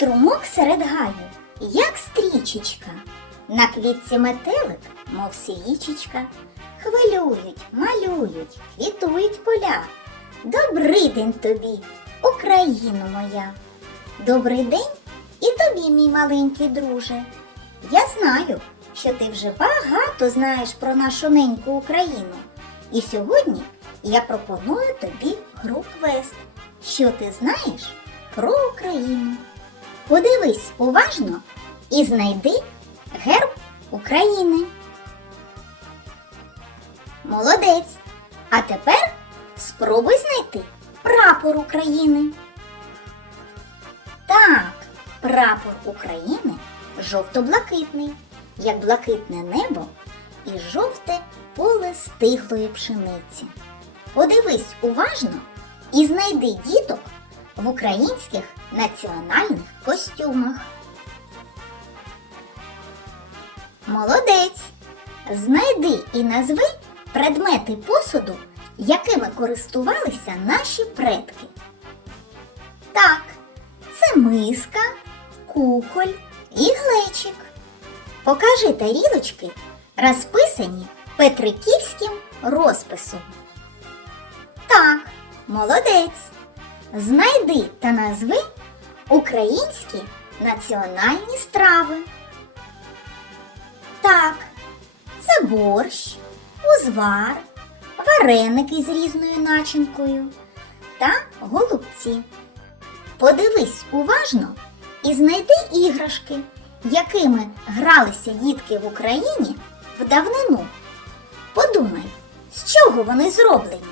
Струмок серед гаю, як стрічечка, на квітці метелик, мов свічечка, хвилюють, малюють, квітують поля. Добрий день тобі, Україно моя. Добрий день і тобі, мій маленький друже. Я знаю, що ти вже багато знаєш про нашу неньку Україну. І сьогодні я пропоную тобі гру квест. Що ти знаєш про Україну? Подивись уважно і знайди герб України. Молодець. А тепер спробуй знайти прапор України. Так, прапор України жовто-блакитний, як блакитне небо і жовте поле стиглої пшениці. Подивись уважно і знайди діток в українських національних костюмах. Молодець! Знайди і назви предмети посуду, якими користувалися наші предки. Так, це миска, кухоль і глечик. Покажи тарілочки, розписані петриківським розписом. Так, молодець. Знайди та назви українські національні страви. Так, це борщ, узвар, вареники з різною начинкою та голубці. Подивись уважно і знайди іграшки, якими гралися дітки в Україні в давнину. Подумай, з чого вони зроблені?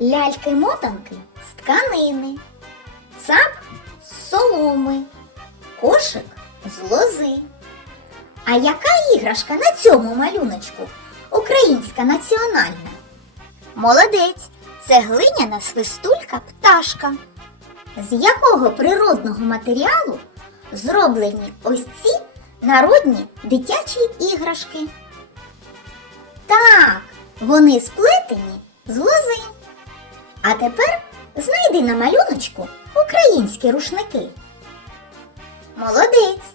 Ляльки-мотанки тканини, цап з соломи, кошик з лози. А яка іграшка на цьому малюночку? Українська національна? Молодець, це глиняна свистулька пташка. З якого природного матеріалу зроблені ось ці народні дитячі іграшки? Так, вони сплетені з лози. А тепер знайди на малюночку українські рушники. Молодець.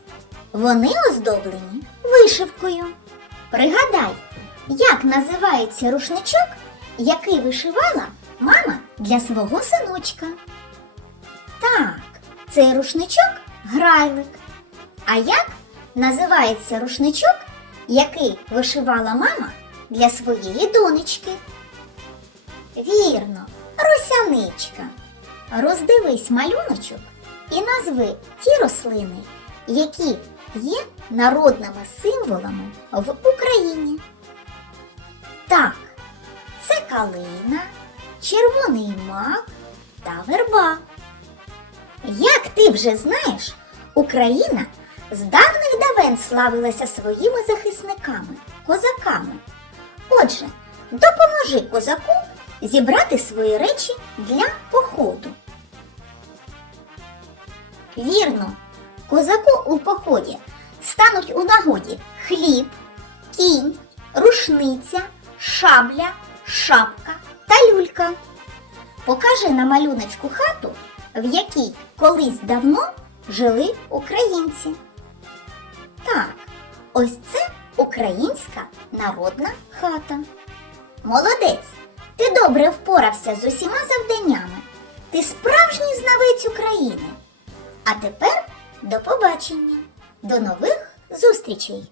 Вони оздоблені вишивкою. Пригадай, як називається рушничок, який вишивала мама для свого синочка. Так, цей рушничок грайлик. А як називається рушничок, який вишивала мама для своєї донечки? Вірно, росяничка. Роздивись малюночок і назви ті рослини, які є народними символами в Україні. Так, це калина, червоний мак та верба. Як ти вже знаєш, Україна з давних давен славилася своїми захисниками, козаками. Отже, допоможи козаку зібрати свої речі для походу. Вірно, козаку у поході стануть у нагоді хліб, кінь, рушниця, шабля, шапка та люлька. Покажи на малюночку хату, в якій колись давно жили українці. Так, ось це українська народна хата. Молодець! Ти добре впорався з усіма завданнями. Ти справжній знавець України. А тепер до побачення. До нових зустрічей!